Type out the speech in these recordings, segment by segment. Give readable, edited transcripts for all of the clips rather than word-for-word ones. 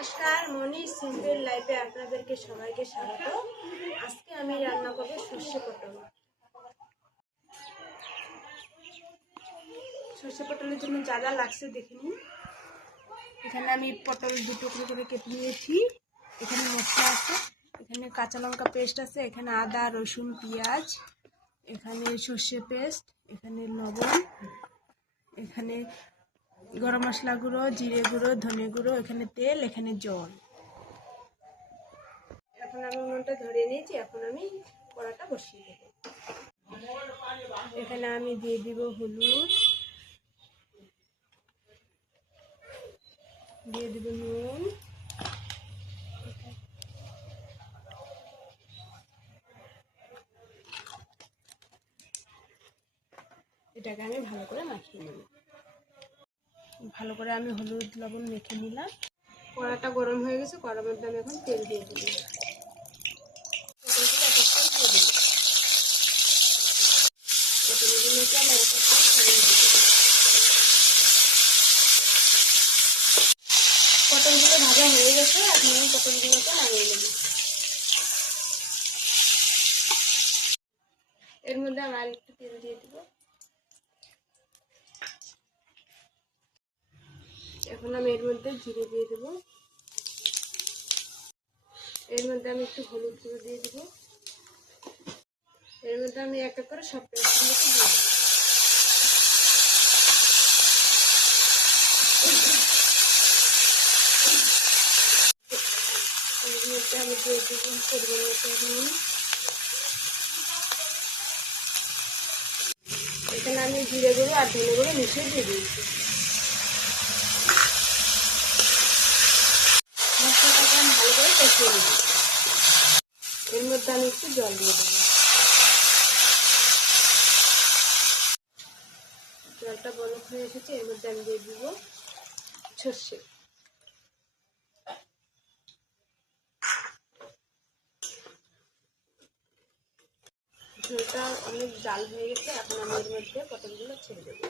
নমস্কার, মনি সিম্পল লাইফে আপনাদেরকে সবাইকে স্বাগত। আজকে আমি রান্না করব সর্ষে পটল। সর্ষে পটলের জন্য যা যা লাগছে দেখে নিন। এখানে আমি পটল দু টুকরো করে কেটে নিয়েছি। এখানে মশলা আছে, এখানে কাঁচা লঙ্কা পেস্ট আছে, এখানে আদা রসুন পেঁয়াজ, এখানে সর্ষে পেস্ট, এখানে লবণ, এখানে গরম মশলা গুঁড়ো, জিরে গুঁড়ো, ধনে গুঁড়ো, এখানে তেল, এখানে জল। এখন আমি উনুনটা ধরে নিয়েছি। এখন আমি কড়াটা বসিয়ে দেব। এখানে আমি দিয়ে দিব হলুদ, দিয়ে দিব নুন, এটাকে আমি ভালো করে মাখিয়ে নেব। ভালো করে আমি হলুদ লবণ মেখে নিলাম। কড়াটা গরম হয়ে গেছে, কড়ার মধ্যে আমি এখন তেল দিয়ে দিই। পটলগুলো ভাজা হয়ে গেছে, এখন আমি পটলগুলোকে নামিয়ে নেব। এর মধ্যে আমি আর একটু তেল দিয়ে দিব। এখন আমি এর মধ্যে জিরে দিয়ে দেব। এর মধ্যে আমি একটু হলুদ গুঁড়ো দিয়ে দেব। এর মধ্যে আমি এক এক করে সব পেস্টগুলোকে দিয়ে দেব। এর মধ্যে আমি দিয়ে দেব পরিমাণ মতো নুন। এখানে আমি জিরে গুঁড়ো আর ধনে গুঁড়ো মিশিয়ে দিয়ে দিয়েছি। মশলাটাকে আমি ভালো করে কষিয়ে নেব। এর মধ্যে আমি একটু জল দিয়ে দেবো। জলটা বরফ হয়ে এসেছে, এর মধ্যে আমি দিয়ে দিব সর্ষে। ঝোলটা অনেক জাল হয়ে গেছে, এখন আমি এর মধ্যে পটলগুলো ছেড়ে দেবো।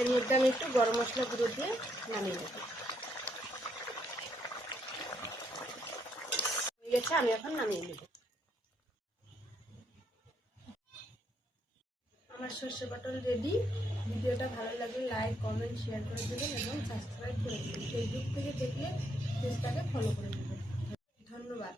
এর মধ্যে আমি একটু গরম মশলা গুঁড়ো দিয়ে নামিয়ে নেব। হয়ে গেছে, আমি এখন নামিয়ে নেব। আমার সর্ষে পটল রেডি। ভিডিওটা ভালো লাগলে লাইক কমেন্ট শেয়ার করে দেবেন এবং সাবস্ক্রাইব করে দেবেন। ফেসবুক থেকে দেখলে পেজটাকে ফলো করে দেবেন। ধন্যবাদ।